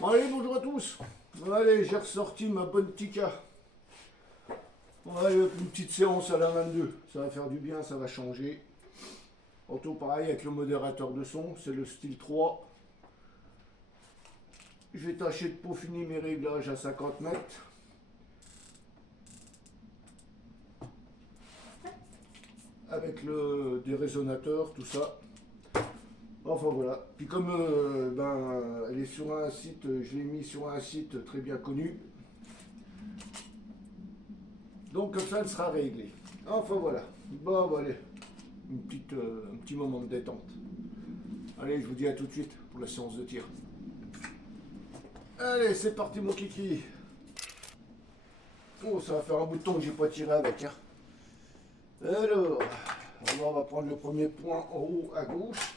Bon, allez, bonjour à tous. Allez, j'ai ressorti ma bonne Tika. Allez, une petite séance à la 22. Ça va faire du bien, ça va changer. Auto pareil avec le modérateur de son, c'est le style 3. Je vais tâcher de peaufiner mes réglages à 50 mètres. Avec des résonateurs, tout ça. Enfin voilà. Puis comme elle est sur un site, je l'ai mis sur un site très bien connu. Donc comme ça, elle sera réglée. Enfin voilà. Bon, allez. Un petit moment de détente. Allez, je vous dis à tout de suite pour la séance de tir. Allez, c'est parti mon kiki. Oh, ça va faire un bout de temps que j'ai pas tiré avec. Hein. Alors, on va prendre le premier point en haut à gauche.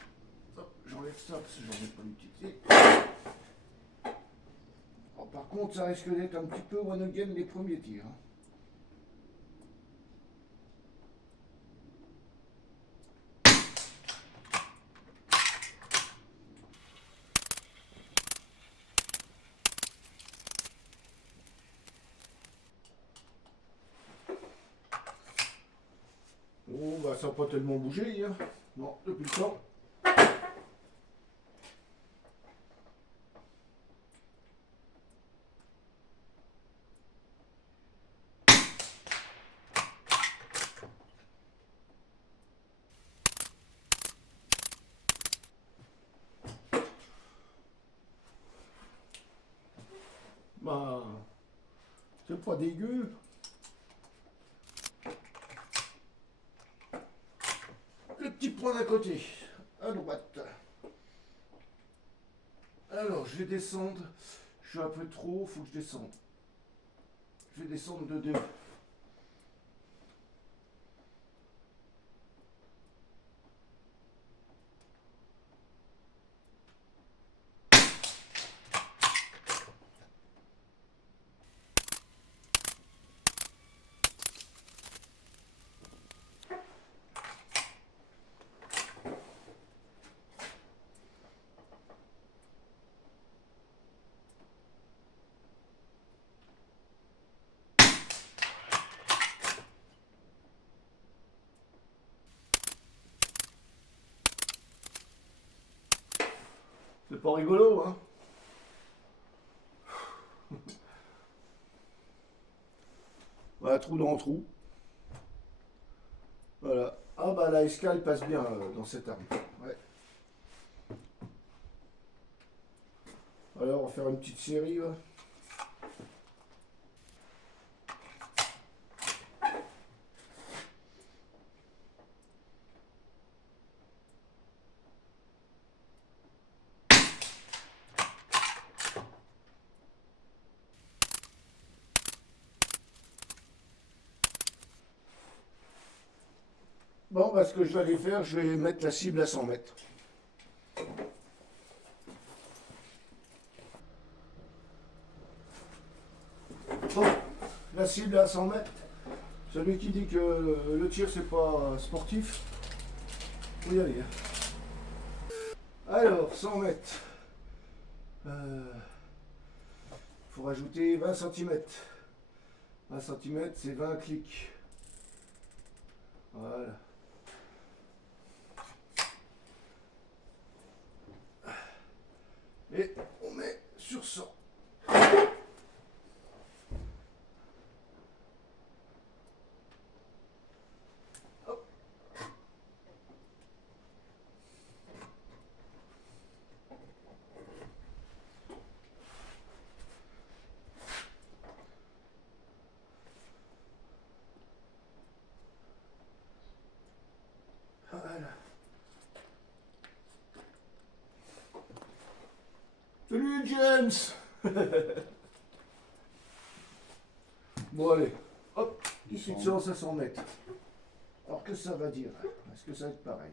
J'enlève ça parce que j'en ai pas l'utilité. Oh, par contre, ça risque d'être un petit peu one again les premiers tirs. Hein. Oh, bah ça n'a pas tellement bougé. Hein. Non, depuis le temps. Bah, c'est pas dégueu. Le petit point d'à côté, à droite. Alors, je vais descendre. Je suis un peu trop, faut que je descende. Je vais descendre de 2. C'est pas rigolo, hein? Voilà, trou dans le trou. Voilà. Ah bah la escale passe bien dans cette arme. Ouais. Alors on va faire une petite série. Ouais. Bon bah ce que je vais aller faire, je vais mettre la cible à 100 mètres. Bon, la cible à 100 mètres. Celui qui dit que le tir c'est pas sportif, faut y aller. Alors, 100 mètres. Faut rajouter 20 cm. 20 cm, c'est 20 clics. Voilà. Et on met sur 100. Hop. Voilà. Salut James. Bon allez, hop, ici de séance à 100 mètres. Alors que ça va dire? Est-ce que ça va être pareil?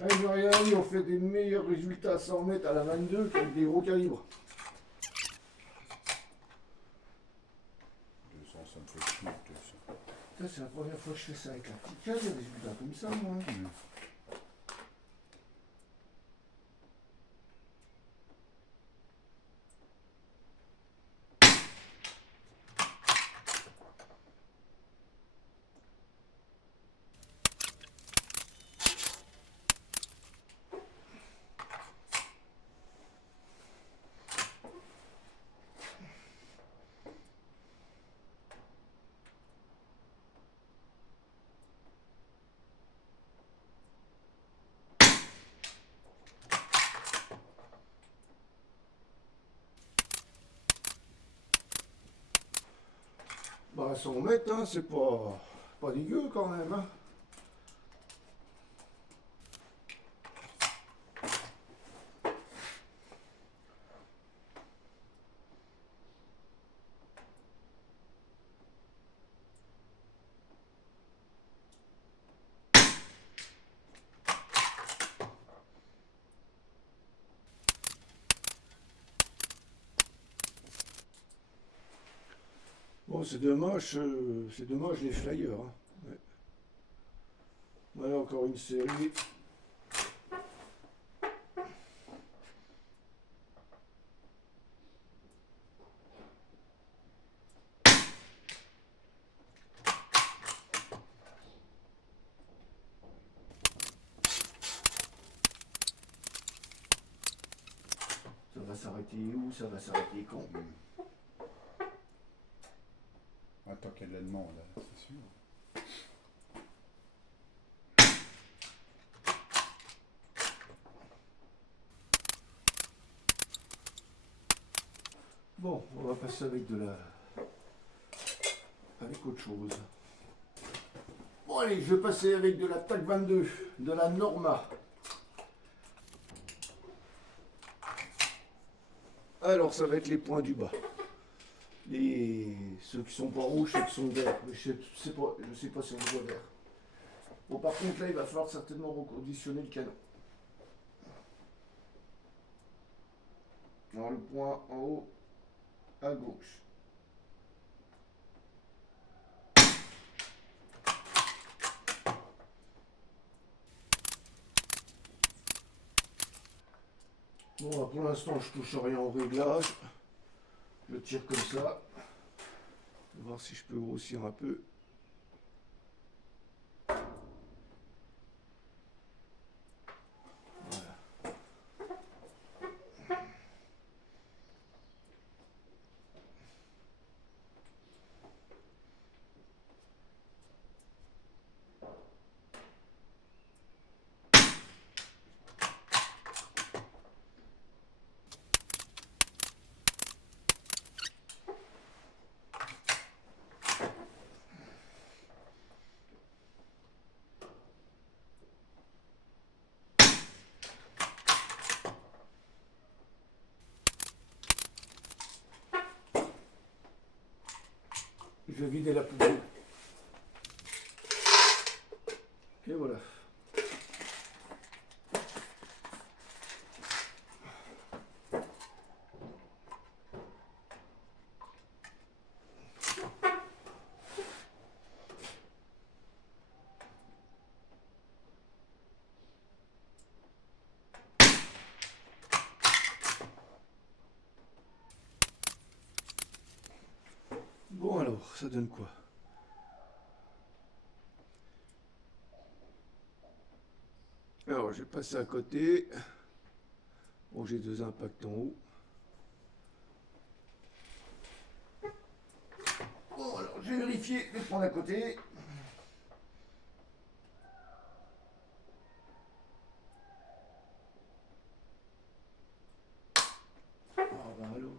Avec Mariani, on fait des meilleurs résultats à 100 mètres à la 22 qu'avec des gros calibres. 200, ça me fait chier, 200. C'est la première fois que je fais ça avec la petite case, des résultats comme ça, moi. Bah, 100 mètres, hein, c'est pas dégueu quand même. Hein. Bon, c'est dommage les flyers. Hein. Ouais. Voilà encore une série. Ça va s'arrêter où? Ça va s'arrêter quand? Tant qu'il y a de la demande, c'est sûr. Bon, on va passer avec avec autre chose. Bon allez, je vais passer avec de la TAC 22, de la Norma. Alors ça va être les points du bas. Ceux qui sont pas rouges, ceux qui sont verts. Mais je sais pas si on voit vert. Bon par contre là il va falloir certainement reconditionner le canon. Alors le point en haut à gauche. Bon pour l'instant je touche rien au réglage. Je tire comme ça. Je vais voir si je peux grossir un peu. Je vais vider la poubelle. Et voilà. Bon alors, ça donne quoi? Alors, je vais passer à côté. Bon, j'ai deux impacts en haut. Bon, alors, je vais vérifier les points d'à côté. Ah bah alors.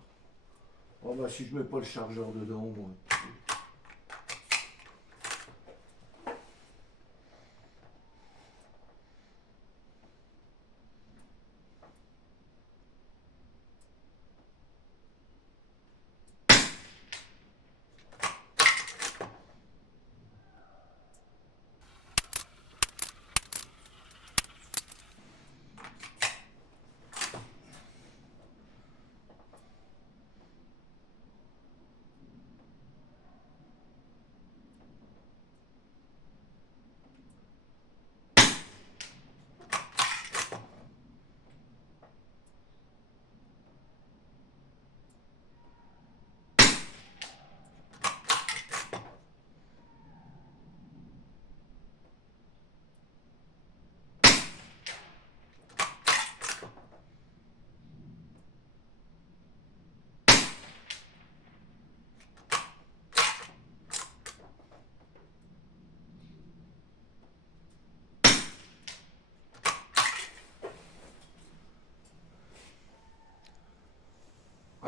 Oh bah si je mets pas le chargeur dedans, moi.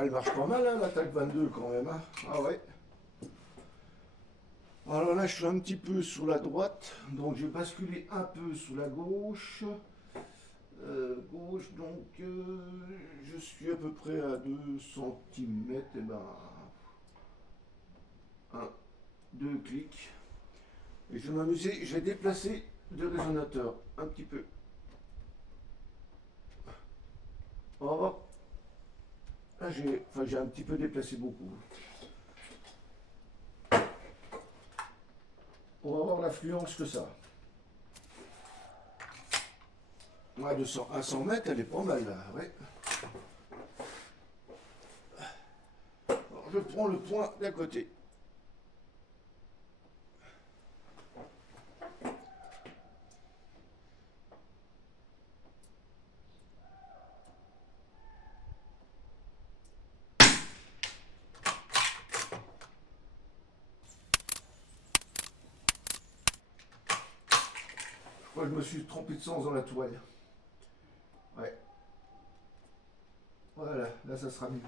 Ah, elle marche pas mal, hein, l'attaque 22 quand même. Hein. Ah ouais. Alors là, je suis un petit peu sur la droite, donc je vais basculer un peu sur la gauche. Gauche, donc je suis à peu près à 2 cm. Et ben, 1, 2 clics. Et je vais m'amuser, je vais déplacer le résonateur un petit peu. On va voir. Là, j'ai un petit peu déplacé beaucoup. On va voir l'affluence que ça. Ouais, à 100 mètres, elle est pas mal là, ouais. Alors, je prends le point d'à côté. Je crois que je me suis trompé de sens dans la toile. Ouais. Voilà, là ça sera mieux.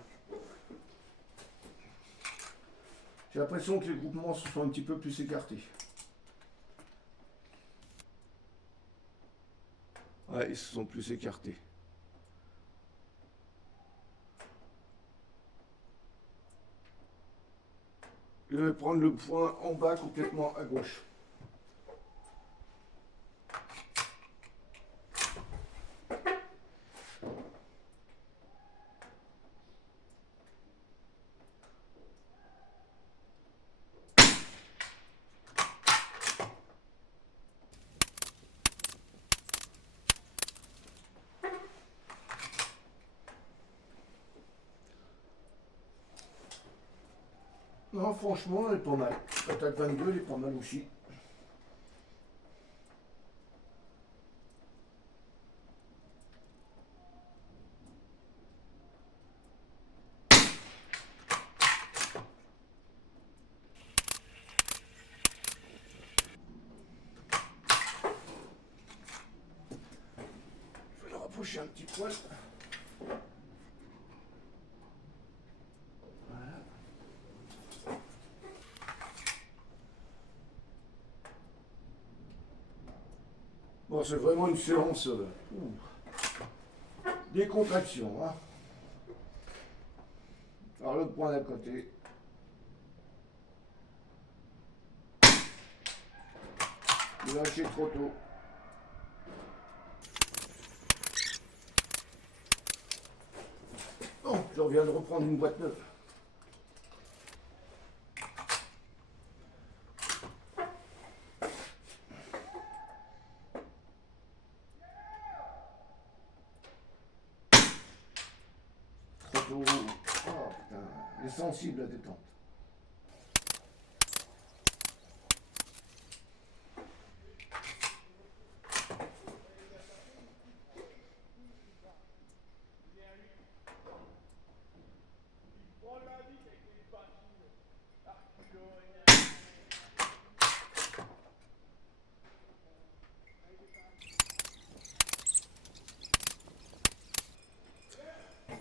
J'ai l'impression que les groupements se sont un petit peu plus écartés. Ouais, ils se sont plus écartés. Je vais prendre le point en bas complètement à gauche. Non, franchement, elle est pas mal. L'attaque 22, elle est pas mal aussi. Je vais le rapprocher un petit poil. Voilà. Bon, c'est vraiment une séance décontraction. Hein. Alors, l'autre point d'à côté. Je l'ai lâché trop tôt. Bon, je reviens de reprendre une boîte neuve. Trop tôt. Oh putain, elle est sensible la détente.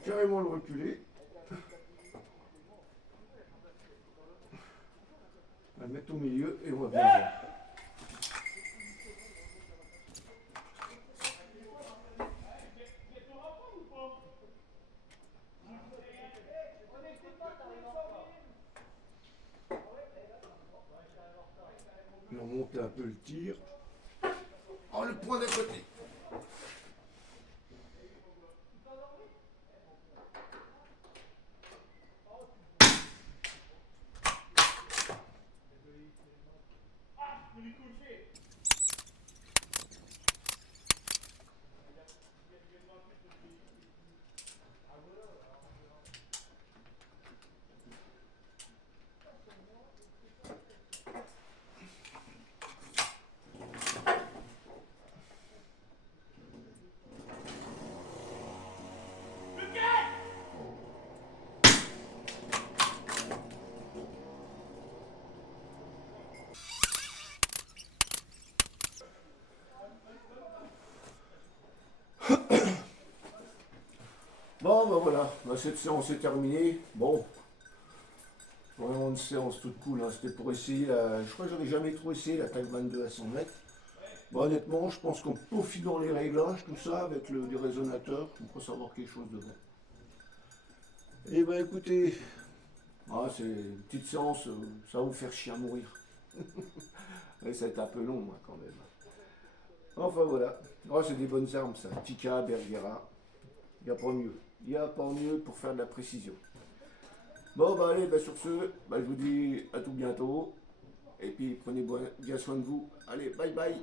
Carrément le reculer. On va le mettre au milieu et on va bien voir. On va monter un peu le tir. Oh, le point d'à côté. Bah, cette séance est terminée. Bon, vraiment une séance toute cool. Hein. C'était pour essayer la. Je crois que j'avais jamais trop essayé la taille 22 à 100 mètres. Bon, honnêtement, je pense qu'en peaufinant les réglages, tout ça, avec les résonateurs, on peut savoir quelque chose de bon. Et bah écoutez, c'est une petite séance, ça va vous faire chier à mourir. Mais ça va être un peu long, moi, quand même. Enfin voilà. C'est des bonnes armes, ça. Tikka, Bergera. Il n'y a pas mieux. Il n'y a pas mieux pour faire de la précision. Bon, bah allez, sur ce, je vous dis à tout bientôt. Et puis prenez bien soin de vous. Allez, bye bye.